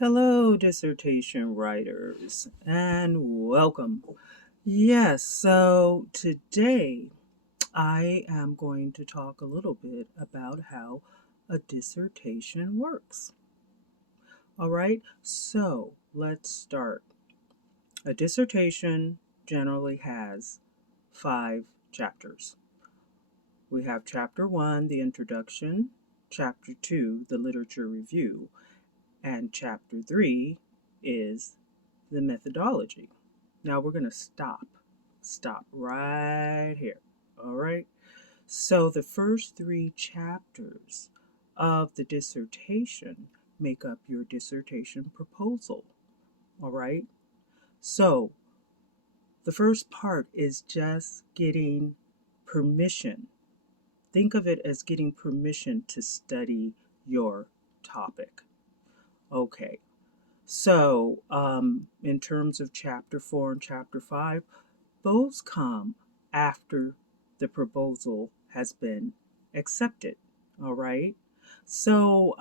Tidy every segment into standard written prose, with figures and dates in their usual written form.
Hello, dissertation writers, and welcome. Yes, so today I am going to talk a little bit about how a dissertation works. All right, so let's start. A dissertation generally has 5 chapters. We have chapter 1, the introduction, chapter 2, the literature review, and chapter 3 is the methodology. Now we're going to stop right here. All right. So the first 3 chapters of the dissertation make up your dissertation proposal. All right. So the first part is just getting permission. Think of it as getting permission to study your topic. Okay. So, in terms of chapter 4 and chapter 5, those come after the proposal has been accepted. All right. So,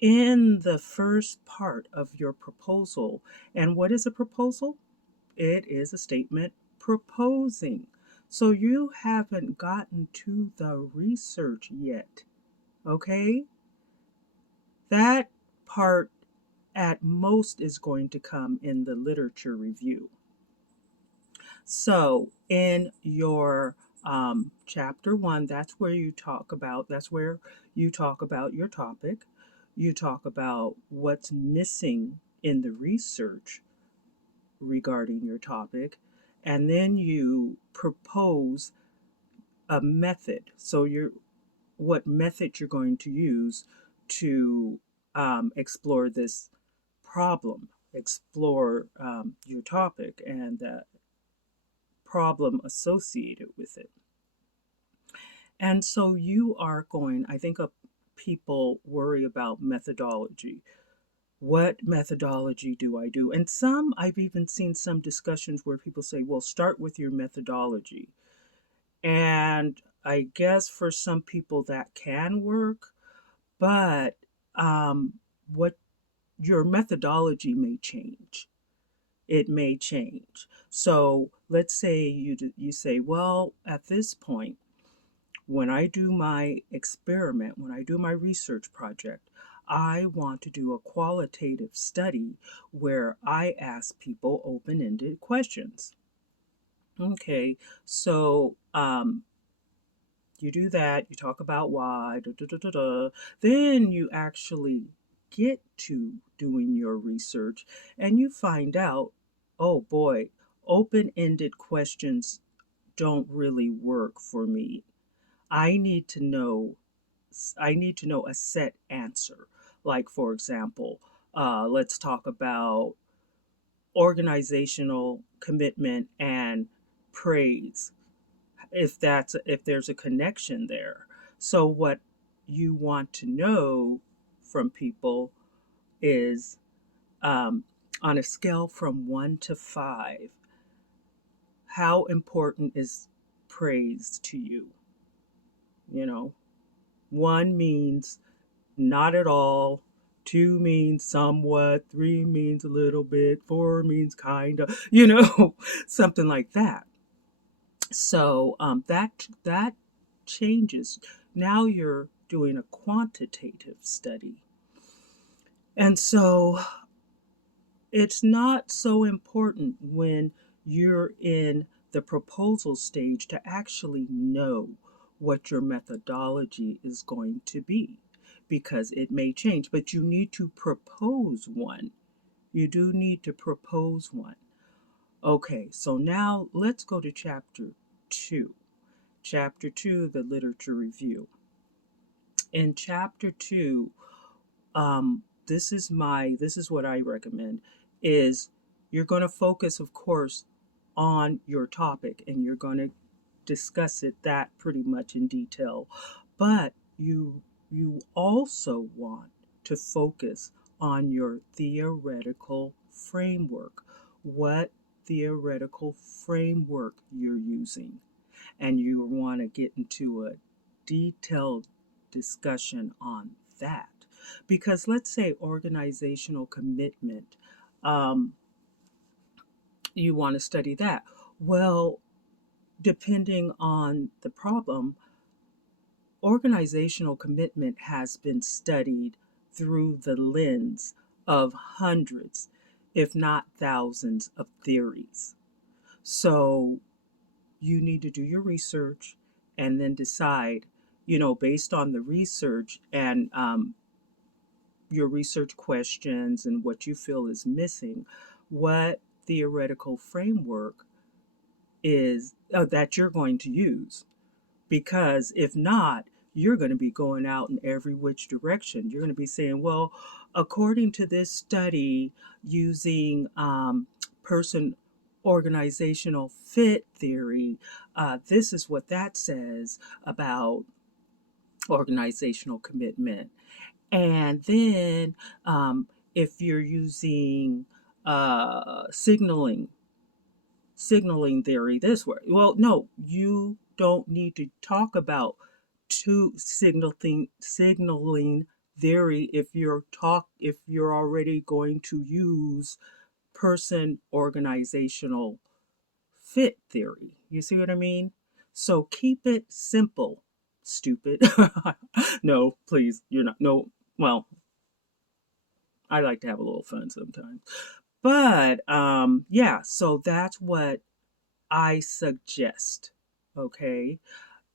in the first part of your proposal, and what is a proposal? It is a statement proposing. So, you haven't gotten to the research yet. Okay. That part at most is going to come in the literature review. So in your chapter 1, that's where you talk about your topic. You talk about what's missing in the research regarding your topic, and then you propose a method. So you're what method you're going to use to explore this problem, explore your topic and the problem associated with it. And so you are going, I think people worry about methodology. What methodology do I do? And I've even seen some discussions where people say, well, start with your methodology. And I guess for some people that can work, but what your methodology may change. It may change. So let's say you say, well, at this point, when I do my experiment, when I do my research project, I want to do a qualitative study where I ask people open-ended questions. Okay, so you do that, you talk about why, da, da, da, da, da. Then you actually get to doing your research and you find out, oh boy, open ended questions don't really work for me. I need to know. I need to know a set answer. Like, for example, let's talk about organizational commitment and praise if there's a connection there. So what you want to know from people is on a scale from 1 to 5, how important is praise to you? You know, 1 means not at all. 2 means somewhat. 3 means a little bit. 4 means kind of. Something like that. So that changes. Now you're doing a quantitative study. And so it's not so important when you're in the proposal stage to actually know what your methodology is going to be because it may change, but you need to propose one. You do need to propose one. Okay, so now let's go to chapter 2. Chapter 2, the literature review. In chapter 2, this is what I recommend is you're going to focus, of course, on your topic and you're going to discuss that pretty much in detail. But you also want to focus on your theoretical framework. What theoretical framework you're using. And you want to get into a detailed discussion on that. Because let's say organizational commitment, um, you want to study that. Well, depending on the problem, organizational commitment has been studied through the lens of hundreds, if not thousands, of theories. So you need to do your research and then decide, based on the research and your research questions and what you feel is missing, what theoretical framework is that you're going to use. Because if not, you're going to be going out in every which direction. You're going to be saying, well, according to this study using person organizational fit theory, this is what that says about organizational commitment. And then if you're using signaling theory this way. Well, no, you don't need to talk about two signaling theory if you're already going to use person organizational fit theory. You see what I mean? So keep it simple, stupid. No, please, you're not. No, well, I like to have a little fun sometimes. But yeah, so that's what I suggest. Okay.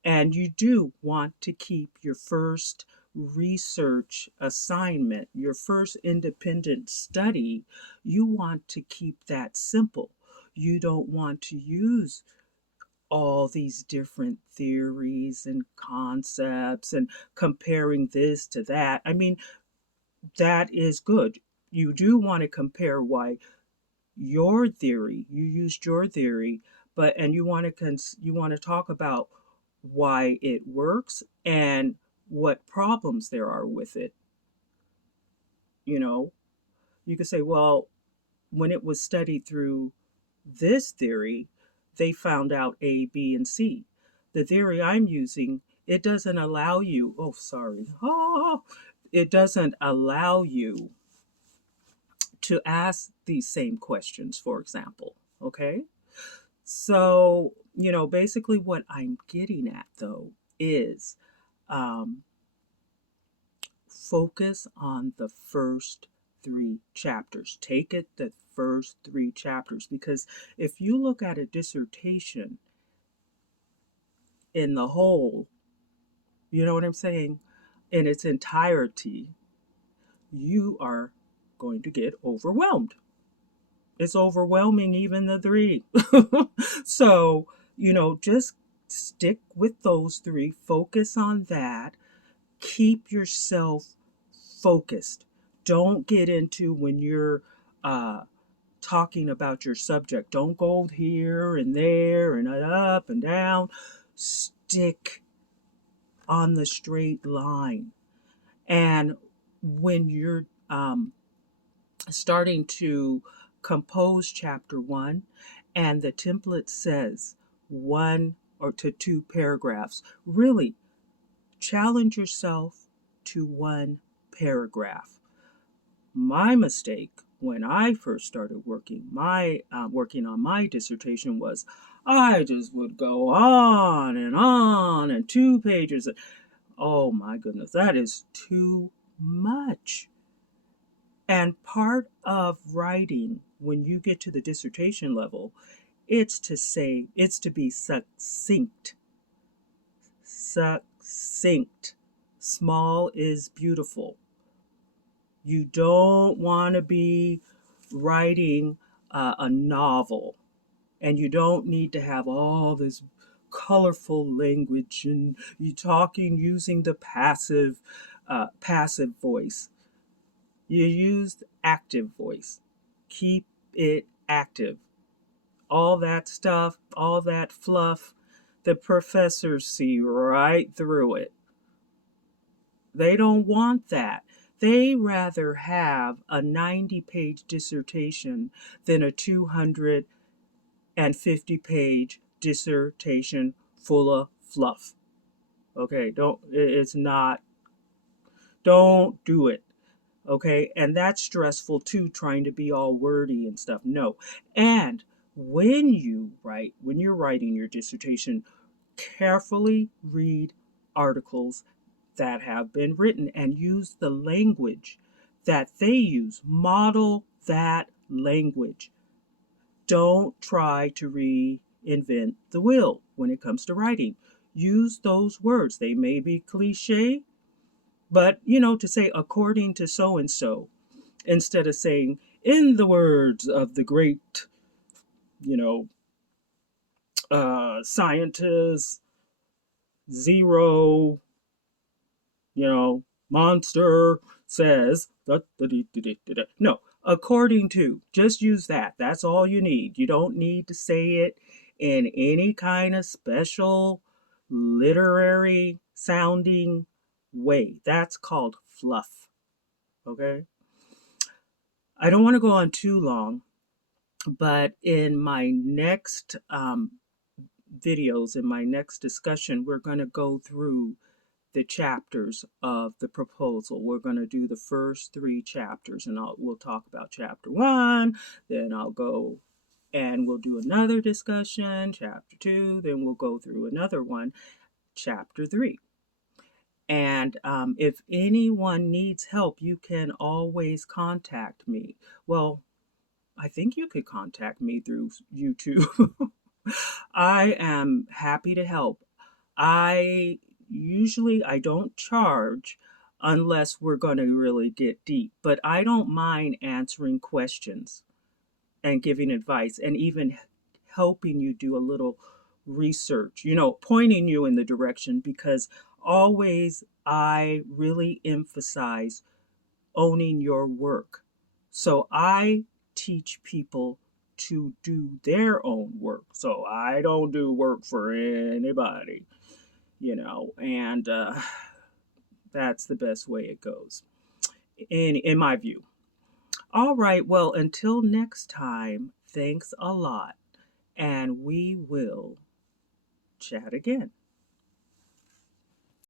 And you do want to keep your first research assignment, your first independent study, you want to keep that simple. You don't want to use all these different theories and concepts and comparing this to that. I mean, that is good. You do want to compare why you used your theory, but and you want to talk about why it works and what problems there are with it. you know you could say, well, when it was studied through this theory, they found out A, B, and C. The theory I'm using, it doesn't allow you, oh sorry, it doesn't allow you to ask these same questions, for example. Okay. So, basically what I'm getting at though is um, focus on the first three chapters. Take it the first three chapters because if you look at a dissertation in the whole, you know what I'm saying, in its entirety, you are going to get overwhelmed. It's overwhelming, even the three. So, just stick with those three, focus on that, keep yourself focused. Don't get into when you're uh, talking about your subject, don't go here and there and up and down. Stick on the straight line. And when you're starting to compose chapter one, and the template says one or to two paragraphs. Really challenge yourself to one paragraph. My mistake when I first started working on my dissertation was I just would go on and 2 pages. Oh my goodness, that is too much. And part of writing, when you get to the dissertation level, it's to be succinct. Succinct. Small is beautiful. You don't want to be writing a novel, and you don't need to have all this colorful language and you talking using the passive voice. You use active voice. Keep it active. All that stuff, all that fluff, the professors see right through it. They don't want that. They rather have a 90-page dissertation than a 250-page dissertation full of fluff. Okay, Don't do it. Okay. And that's stressful too, trying to be all wordy and stuff. No. And when you're writing your dissertation, carefully read articles that have been written and use the language that they use. Model that language. Don't try to reinvent the wheel when it comes to writing. Use those words. They may be cliche, but to say according to so and so instead of saying in the words of the great, you know, scientist zero, monster says, no, according to, just use that. That's all you need. You don't need to say it in any kind of special literary sounding way. That's called fluff. Okay. I don't want to go on too long, but in my next videos, in my next discussion, we're going to go through the chapters of the proposal. We're going to do the first 3 chapters, and we'll talk about chapter 1, then I'll go and we'll do another discussion, chapter 2, then we'll go through another one, chapter 3. And if anyone needs help, you can always contact me. Well, I think you could contact me through YouTube. I am happy to help. I don't charge unless we're going to really get deep, but I don't mind answering questions and giving advice and even helping you do a little research, pointing you in the direction, because always I really emphasize owning your work. So I teach people to do their own work. So I don't do work for anybody, and that's the best way it goes, in my view. All right, well, until next time, thanks a lot, and we will chat again.